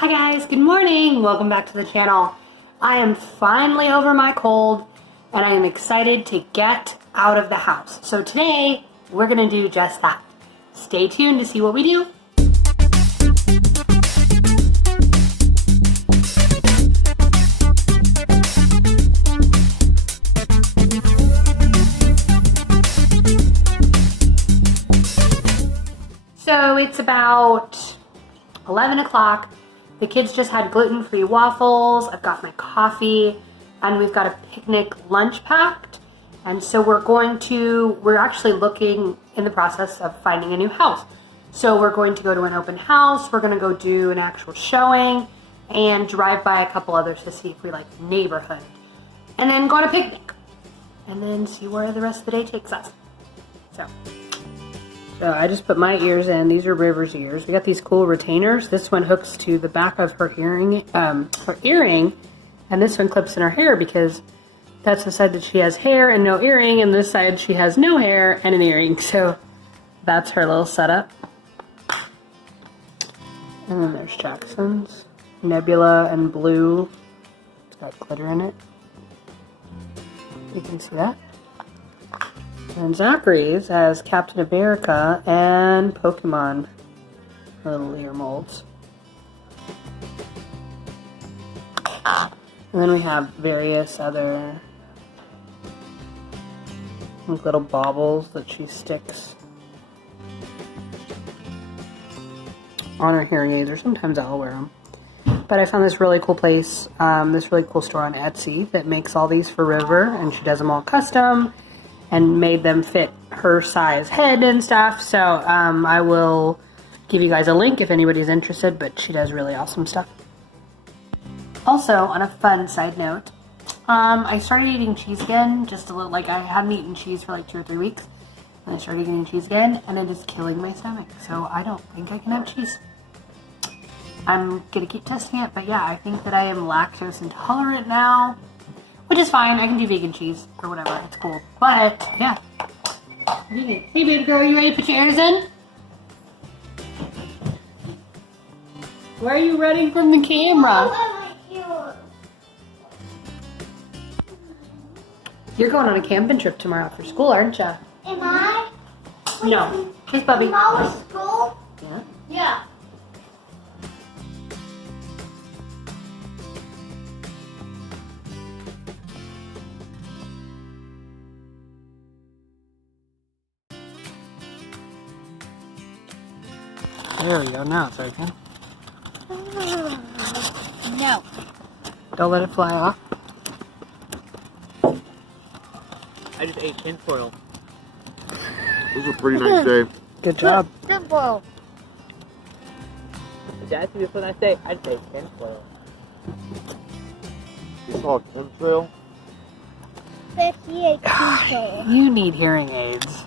Hi guys, good morning. Welcome back to the channel. I am finally over my cold and I am excited to get out of the house. So today we're gonna do just that. Stay tuned to see what we do. So it's about 11 o'clock. The kids just had gluten-free waffles. I've got my coffee and we've got a picnic lunch packed. And so we're actually looking in the process of finding a new house. So we're going to go to an open house. We're gonna go do an actual showing and drive by a couple others to see if we like the neighborhood. And then go on a picnic and then see where the rest of the day takes us. So I just put my ears in. These are River's ears. We got these cool retainers. This one hooks to the back of her earring, and this one clips in her hair because that's the side that she has hair and no earring, and this side she has no hair and an earring. So that's her little setup. And then there's Jackson's, Nebula and blue. It's got glitter in it. You can see that. And Zachary's has Captain America and Pokemon little ear molds. And then we have various other like little baubles that she sticks on her hearing aids, or sometimes I'll wear them. But I found this really cool place, this really cool store on Etsy that makes all these for River, and she does them all custom and made them fit her size head and stuff. So I will give you guys a link if anybody's interested, but she does really awesome stuff. Also, on a fun side note, I started eating cheese again, just a little, like I hadn't eaten cheese for like 2 or 3 weeks, and I started eating cheese again, and it is killing my stomach, so I don't think I can have cheese. I'm gonna keep testing it, but yeah, I think that I am lactose intolerant now, which is fine. I can do vegan cheese or whatever. It's cool. But, yeah. Hey, baby girl, you ready to put your ears in? Where are you running from the camera? You're going on a camping trip tomorrow for school, aren't you? Am I? No. Kiss Bubby. Tomorrow school? Yeah. Yeah. There we go. Now it's open. No. Don't let it fly off. I just ate tinfoil. It was a pretty nice day. Good job. Simple. Did I see before that day? I just ate tinfoil. You saw tinfoil? You need hearing aids.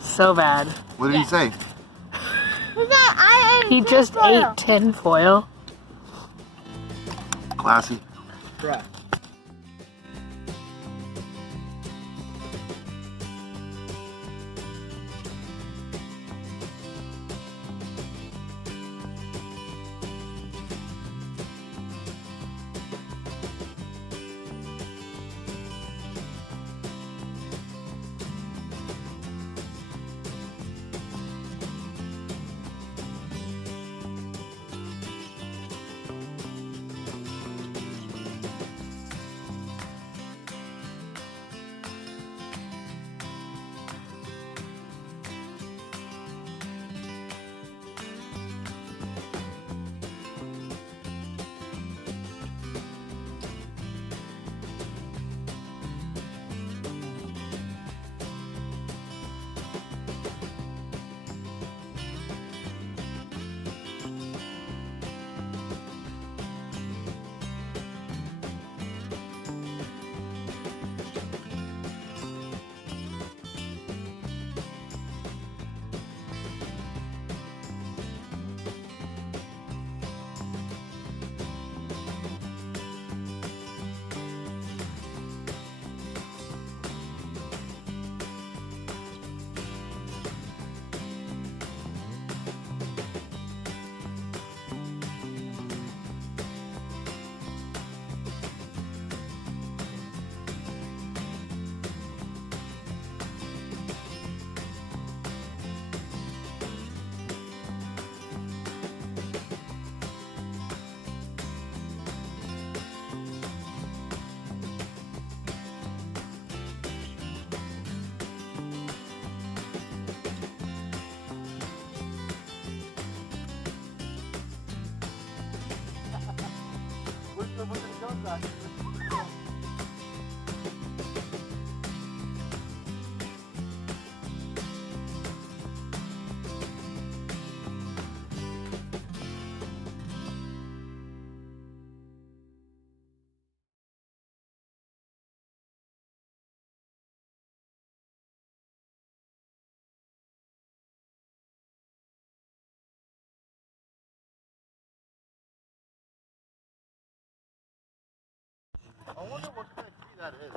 So bad. What did he say? He just ate tinfoil. Classy. Bruh. I wonder what kind of tree that is.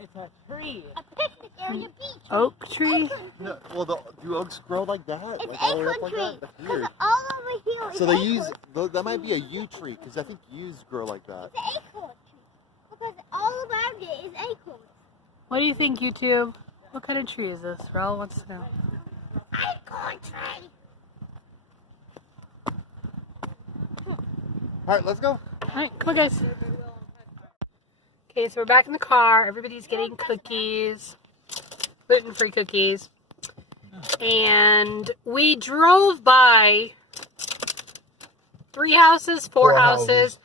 It's a tree. A picnic area beach. Oak tree? No, well, do oaks grow like that? It's Like all the way up acorn like tree. that? That's Because weird. all over here is So they acorn. use, that might be a yew tree, because I think yews grow like that. It's an acorn tree. Because all around it is acorns. What do you think, YouTube? What kind of tree is this? Raul wants to know. Acorn tree. All right, let's go. Alright, come on, guys. Okay, so we're back in the car. Everybody's getting cookies, gluten-free cookies. And we drove by 3 houses, 4 houses.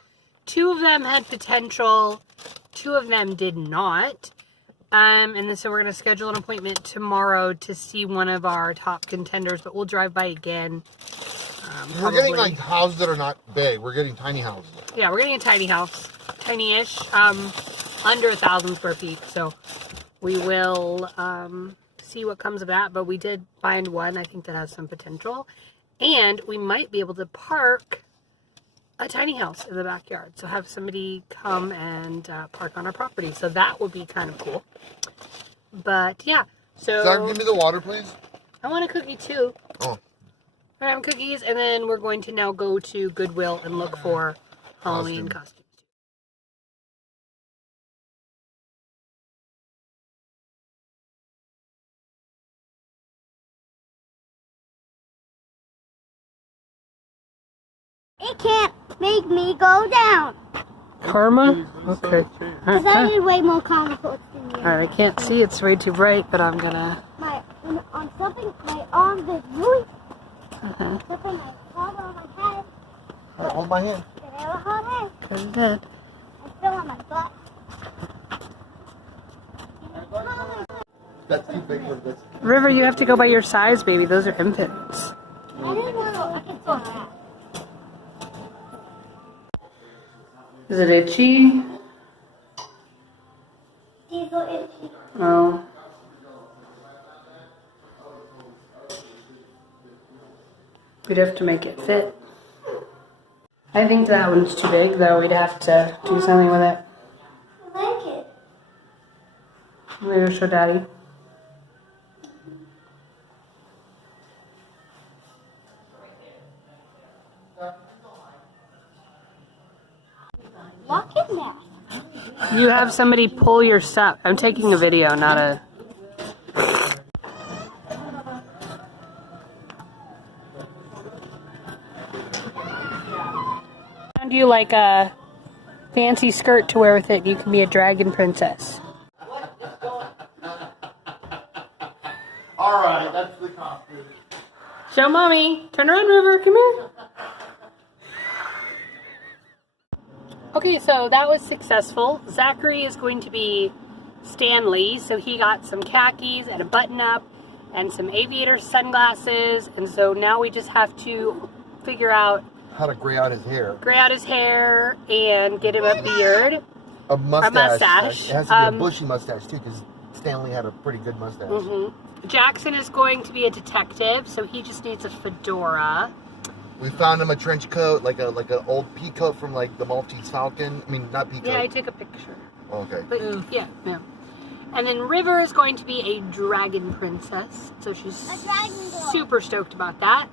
2 of them had potential. 2 of them did not. And then so we're going to schedule an appointment tomorrow to see one of our top contenders, but we'll drive by again. We're getting probably. like houses that are not big. We're getting tiny houses. Yeah, we're getting a tiny house. Tiny-ish. Under 1,000 square feet. So we will see what comes of that. But we did find one, I think, that has some potential. And we might be able to park a tiny house in the backyard. So have somebody come and park on our property. So that would be kind of cool. But yeah, so Zach, give me the water, please. I want a cookie too. Oh. We're having cookies, and then we're going to now go to Goodwill and look for Halloween costumes. It can't make me go down. Karma? Okay. Because I need way more comic books than you. Alright, I can't see. It's way too bright, but I'm gonna... On something, my arms is really Uh-huh. something my father on my head. All right, hold my hand. Then I have a hot head. Go to bed. I'm still on my butt. That's too big for this. River, you have to go by your size, baby. Those are infants. I didn't want to. I can still that. Is it itchy? These are itchy. Oh. We'd have to make it fit. I think that one's too big, though. We'd have to do something with it. I like it. Later, show Daddy. Lock in there. You have somebody pull your stuff. I'm taking a video, not a... Found you like a fancy skirt to wear with it. You can be a dragon princess. All right, that's the costume. Show mommy. Turn around, River. Come here. Okay, so that was successful. Zachary is going to be Stanley, so he got some khakis and a button-up and some aviator sunglasses, and so now we just have to figure out How to gray out his hair. gray out his hair and get him a beard. A mustache. mustache. It has to be a bushy mustache too, because Stanley had a pretty good mustache. Jackson is going to be a detective, so he just needs a fedora. We found him a trench coat, like an old pea coat from like the Maltese Falcon. I mean, not pea coat. Yeah, I took a picture. Okay. But yeah. And then River is going to be a dragon princess, so she's A dragon girl. super stoked about that.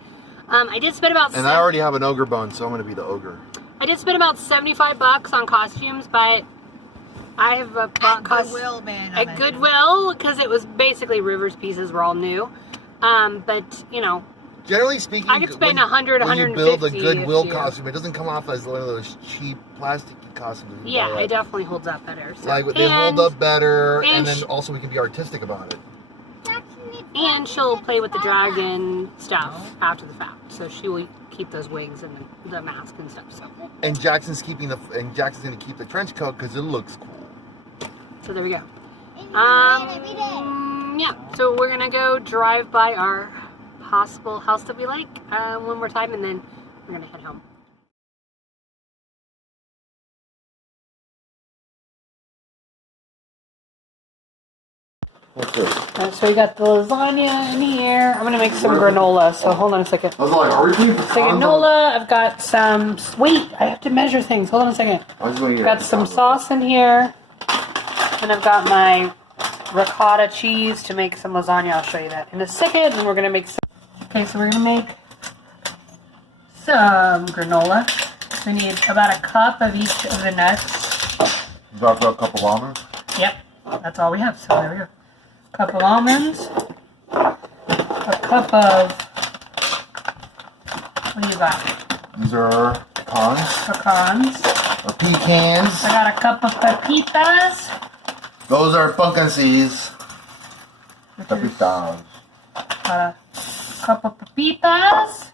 I did spend about And I already have an ogre bone, so I'm gonna be the ogre. I did spend about $75 on costumes, but I have a Goodwill, man. at Goodwill because it was basically River's pieces were all new. But you know, Generally speaking, I could spend 100, when you 150 build a Goodwill if you- costume, it doesn't come off as one of those cheap plastic costumes. that you yeah, buy it at- definitely holds up better. So. Like they hold up better, and and then sh- also we can be artistic about it. Jackson needs And she'll play with the dragon stuff after the fact. So she will keep those wings and the mask and stuff. So. And Jackson's gonna keep the trench coat because it looks cool. So there we go. Yeah. So we're gonna go drive by our possible house that we like one more time, and then we're gonna head home. What's this? So we got the lasagna in here. I'm gonna make some granola. So hold on a second. I was like, are we doing Granola. I've got some. Wait, I have to measure things. Hold on a second. I've got some sauce in here, and I've got my ricotta cheese to make some lasagna. I'll show you that in a second. And we're gonna make some. Okay, so we're gonna make some granola. We need about a cup of each of the nuts. Is that a cup of almonds? Yep, that's all we have. So there we go. Cup of almonds. A cup of. What do you got? These are pecans. Pecans. Or pecans. I got a cup of pepitas. Those are pumpkin seeds. Pepitas. Got a cup of pepitas.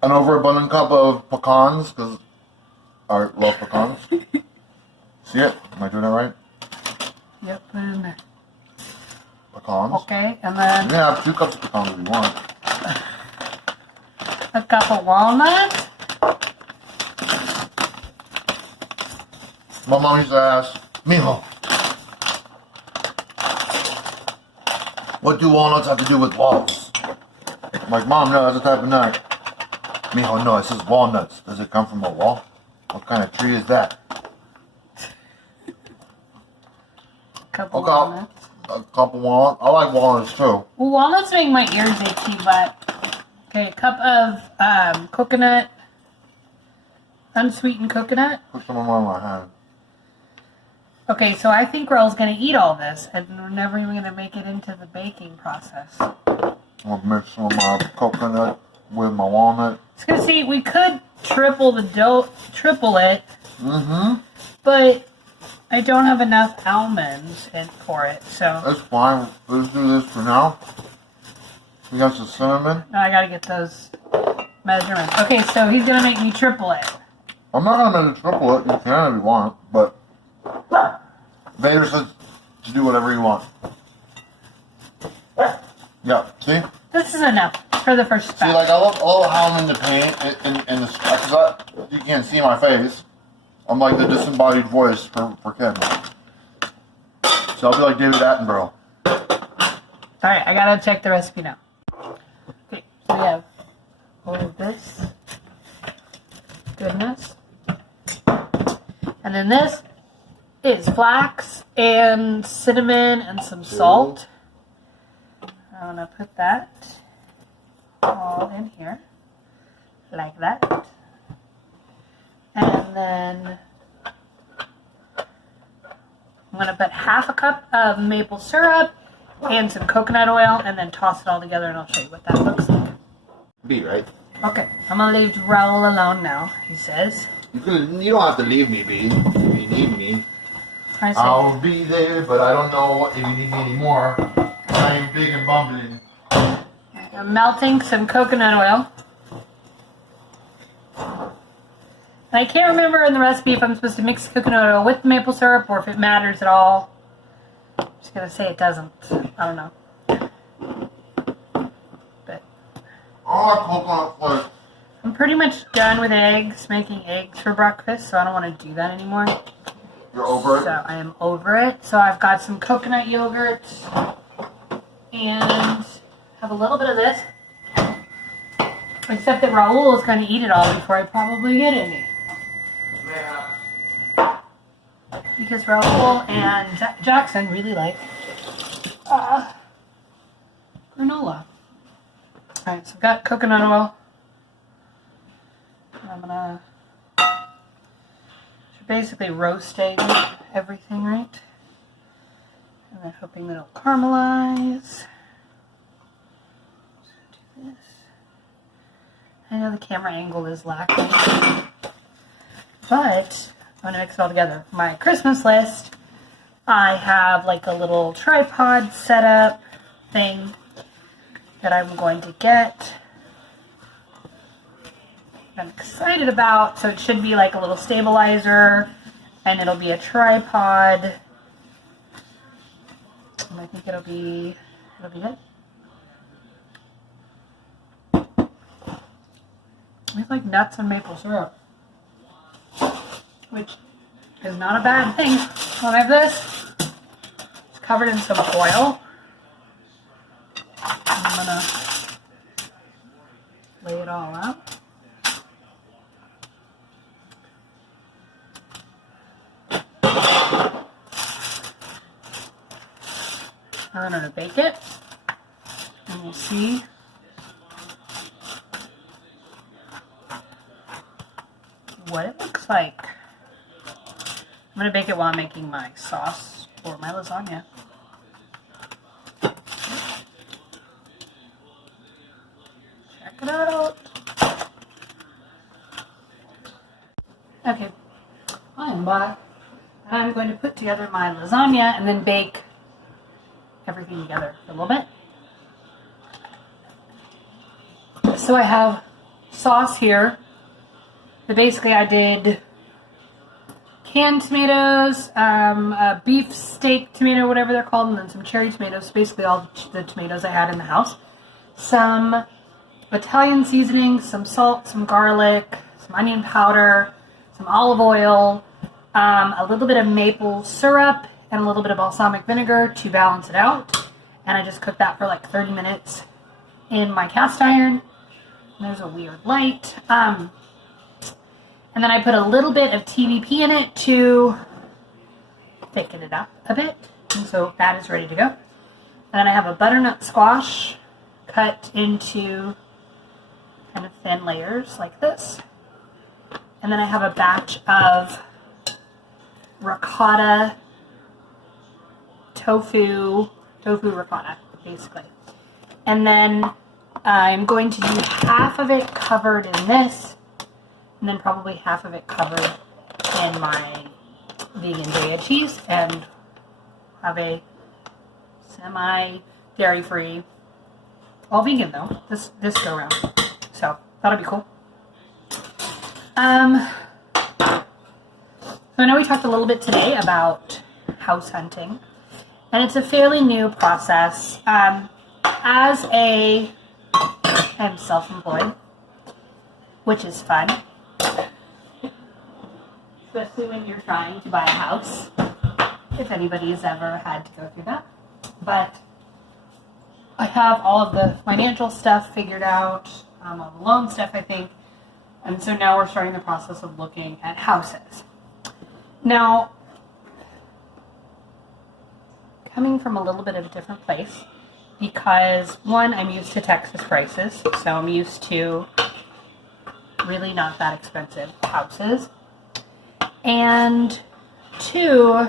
An overabundant cup of pecans, because I love pecans. See it? Am I doing it right? Yep, put it in there. Pecans. Okay, and then You can have 2 cups of pecans if you want. a cup of walnuts. My mom used to ask, Mijo, what do walnuts have to do with walls? I'm like, Mom, no, that's a type of nut. Mijo, no, it says walnuts. Does it come from a wall? What kind of tree is that? Cup of walnuts. A cup of walnuts. I like walnuts too. Well, walnuts make my ears itchy, but okay, a cup of coconut, unsweetened coconut. Put some of them on my hand. Okay, so I think Raul's gonna eat all this, and we're never even gonna make it into the baking process. I'll mix some of my coconut with my walnut. I was gonna see, we could triple the dough, triple it, Mm-hmm. but I don't have enough almonds in for it, so. That's fine. Let's do this for now. We got some cinnamon. No, I gotta get those measurements. Okay, so he's gonna make me triple it. I'm not gonna make it triple it. You can if you want, but Vader says to do whatever you want. Yeah, see? This is enough for the first See, batch. like, I love how I'm in the paint, in the scratches. You can't see my face. I'm like the disembodied voice for Kevin. So I'll be like David Attenborough. Alright, I gotta check the recipe now. Okay, so we have all of this goodness. And then this is flax and cinnamon and some salt. I'm gonna put that all in here, like that. And then I'm gonna put half a cup of maple syrup and some coconut oil, and then toss it all together, and I'll show you what that looks like. B, right? Okay, I'm gonna leave Raul alone now, he says. You don't have to leave me, B. If you need me. I say, I'll be there, but I don't know if you need me anymore. I'm big and bumbling. I'm melting some coconut oil. And I can't remember in the recipe if I'm supposed to mix coconut oil with the maple syrup or if it matters at all. I'm just gonna say it doesn't. I don't know. But I like coconut flakes. I'm pretty much done with eggs, making eggs for breakfast, so I don't want to do that anymore. You're over it? So I am over it. So I've got some coconut yogurt and have a little bit of this. Except that Raul is going to eat it all before I probably get any. Yeah. Because Raul and Jackson really like granola. Alright, so I've got coconut oil. I'm gonna basically roasting everything, right? And then hoping that it'll caramelize. Do this. I know the camera angle is lacking. But I'm gonna mix it all together. My Christmas list, I have like a little tripod setup thing that I'm going to get. I'm excited about, so it should be like a little stabilizer, and it'll be a tripod, and I think it'll be good. It's like nuts and maple syrup, which is not a bad thing. When I have this, it's covered in some foil. I'm gonna lay it all out. I'm gonna bake it, and we'll see what it looks like. I'm gonna bake it while I'm making my sauce for my lasagna. Check it out. Okay, I am back. I'm going to put together my lasagna and then bake everything together for a little bit. So I have sauce here. But basically I did canned tomatoes, a beef steak tomato, whatever they're called, and then some cherry tomatoes. Basically all the tomatoes I had in the house. Some Italian seasoning, some salt, some garlic, some onion powder, some olive oil, a little bit of maple syrup, and a little bit of balsamic vinegar to balance it out. And I just cooked that for like 30 minutes in my cast iron. And there's a weird light. And then I put a little bit of TVP in it to thicken it up a bit. And so that is ready to go. And then I have a butternut squash cut into kind of thin layers like this. And then I have a batch of ricotta tofu ricotta, basically. And then I'm going to do half of it covered in this, and then probably half of it covered in my vegan Jaya cheese, and have a semi-dairy free, all vegan though, this go around. So that'll be cool. So I know we talked a little bit today about house hunting, and it's a fairly new process. I'm self-employed, which is fun, especially when you're trying to buy a house, if anybody's ever had to go through that. But I have all of the financial stuff figured out, all the loan stuff, I think, and so now we're starting the process of looking at houses. Now, coming from a little bit of a different place, because one, I'm used to Texas prices, so I'm used to really not that expensive houses. And two,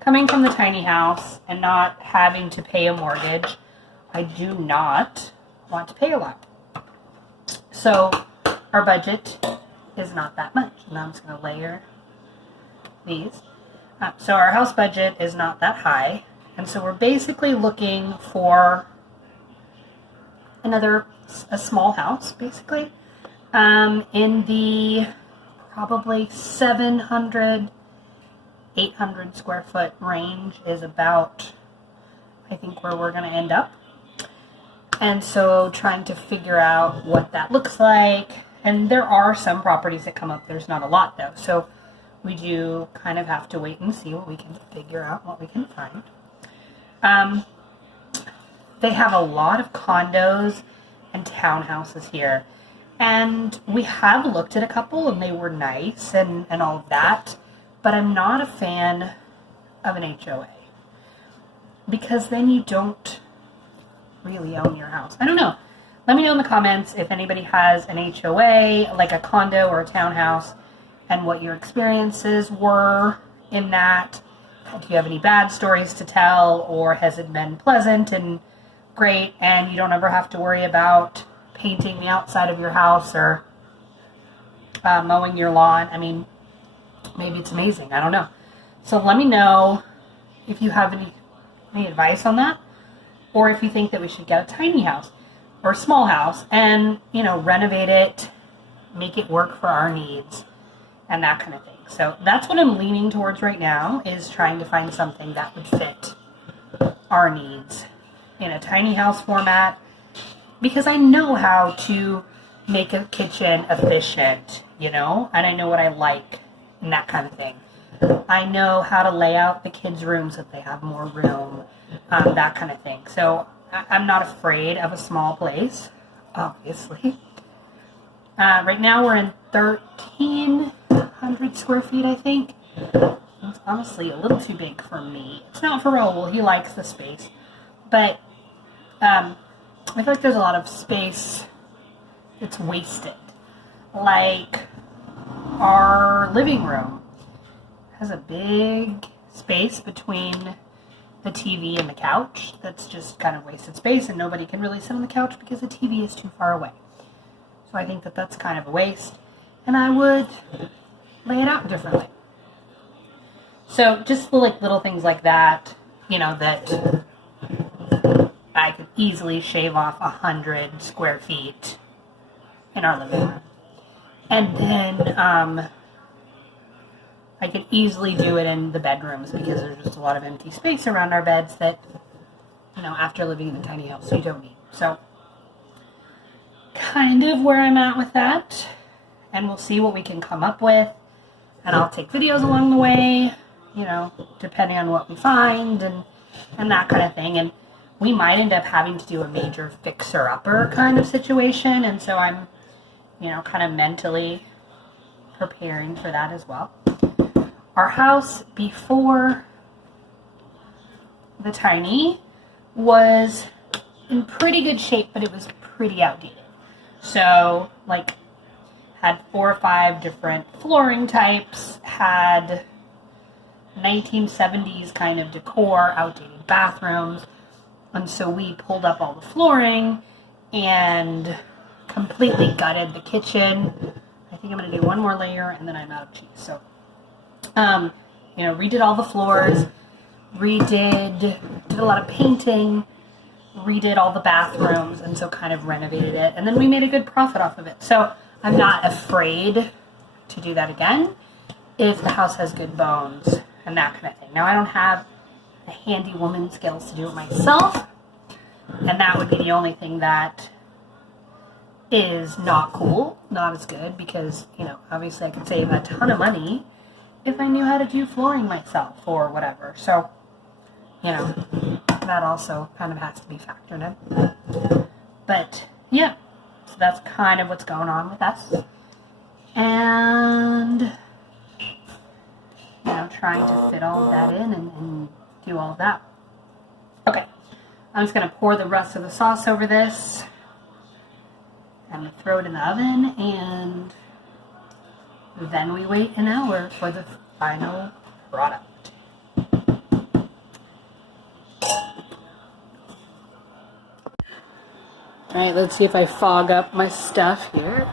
coming from the tiny house and not having to pay a mortgage, I do not want to pay a lot. So our budget is not that much. And I'm just going to layer these. So our house budget is not that high. And so we're basically looking for a small house, basically, in the probably 700, 800 square foot range is about, I think, where we're going to end up. And so trying to figure out what that looks like. And there are some properties that come up. There's not a lot, though. So we do kind of have to wait and see what we can figure out, what we can find. They have a lot of condos and townhouses here. And we have looked at a couple, and they were nice and all of that. But I'm not a fan of an HOA. Because then you don't really own your house. I don't know. Let me know in the comments if anybody has an HOA, like a condo or a townhouse, and what your experiences were in that. Do you have any bad stories to tell, or has it been pleasant and great, and you don't ever have to worry about painting the outside of your house or mowing your lawn? I mean, maybe it's amazing. I don't know. So let me know if you have any advice on that, or if you think that we should get a tiny house or a small house and, you know, renovate it, make it work for our needs and that kind of thing. So that's what I'm leaning towards right now, is trying to find something that would fit our needs in a tiny house format, because I know how to make a kitchen efficient, you know, and I know what I like and that kind of thing. I know how to lay out the kids' rooms so that they have more room, that kind of thing. So I'm not afraid of a small place, obviously. Right now we're in 1,300 square feet, I think. It's honestly a little too big for me. It's not for Raul. He likes the space. But I feel like there's a lot of space that's wasted. Like our living room has a big space between the TV and the couch that's just kind of wasted space, and nobody can really sit on the couch because the TV is too far away. So I think that that's kind of a waste, and I would lay it out differently. So just like little things like that, you know, that I could easily shave off 100 square feet in our living room. And then I could easily do it in the bedrooms, because there's just a lot of empty space around our beds that, you know, after living in a tiny house, we don't need. So kind of where I'm at with that, and we'll see what we can come up with, and I'll take videos along the way, you know, depending on what we find and that kind of thing. And we might end up having to do a major fixer-upper kind of situation, and so I'm, you know, kind of mentally preparing for that as well. Our house before the tiny was in pretty good shape, but it was pretty outdated. So, like, had 4 or 5 different flooring types, had 1970s kind of decor, outdated bathrooms, and so we pulled up all the flooring and completely gutted the kitchen. I think I'm going to do one more layer and then I'm out of cheese. So, you know, redid all the floors, did a lot of painting, redid all the bathrooms, and so kind of renovated it. And then we made a good profit off of it. So I'm not afraid to do that again if the house has good bones and that kind of thing. Now, I don't have the handy woman skills to do it myself, and that would be the only thing that is not cool, not as good, because, you know, obviously I could save a ton of money if I knew how to do flooring myself or whatever. So, you know, that also kind of has to be factored in. But, yeah, so that's kind of what's going on with us. And, you know, trying to fit all of that in and do all of that. Okay, I'm just going to pour the rest of the sauce over this. I'm going to throw it in the oven, and then we wait an hour for the final product. Alright, let's see if I fog up my stuff here.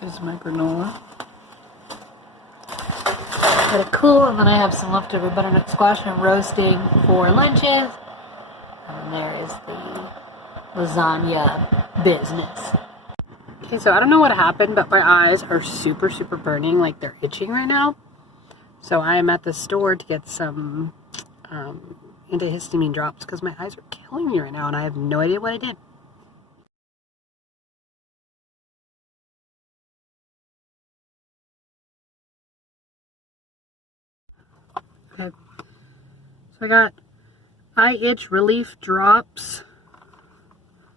There's my granola. Let it cool, and then I have some leftover butternut squash I'm roasting for lunches. And there is the lasagna business. Okay, so I don't know what happened, but my eyes are super, super burning, like they're itching right now. So I am at the store to get some antihistamine drops because my eyes are killing me right now, and I have no idea what I did. Okay, so I got eye itch relief drops.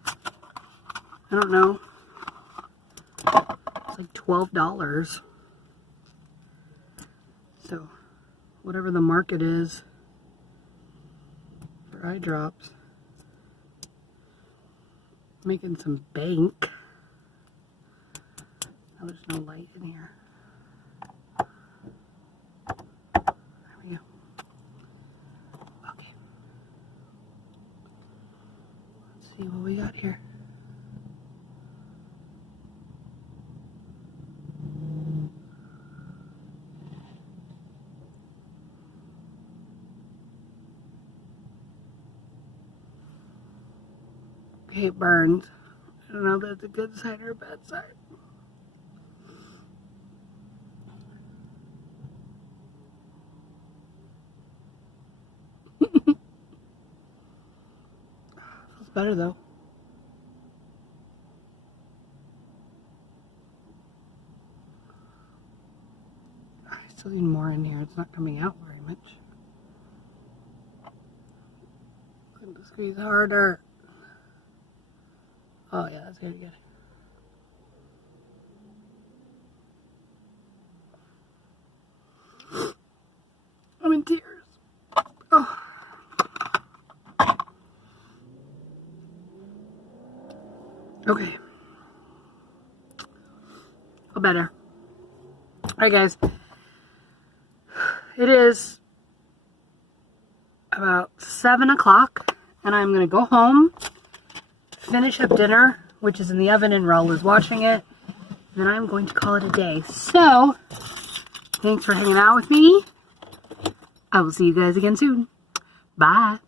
I don't know. It's like $12. So, whatever the market is for eye drops. Making some bank. Oh, there's no light in here. There we go. Okay. Let's see what we got here. Okay, it burns. I don't know if that's a good side or a bad side. Feels better though. I still need more in here. It's not coming out very much. Going to squeeze harder. Oh yeah, that's good. I'm in tears. Oh. Okay. Feel better. Alright guys. It is about 7 o'clock and I'm going to go home, finish up dinner, which is in the oven and Raul is watching it, and then I'm going to call it a day. So, thanks for hanging out with me. I will see you guys again soon. Bye.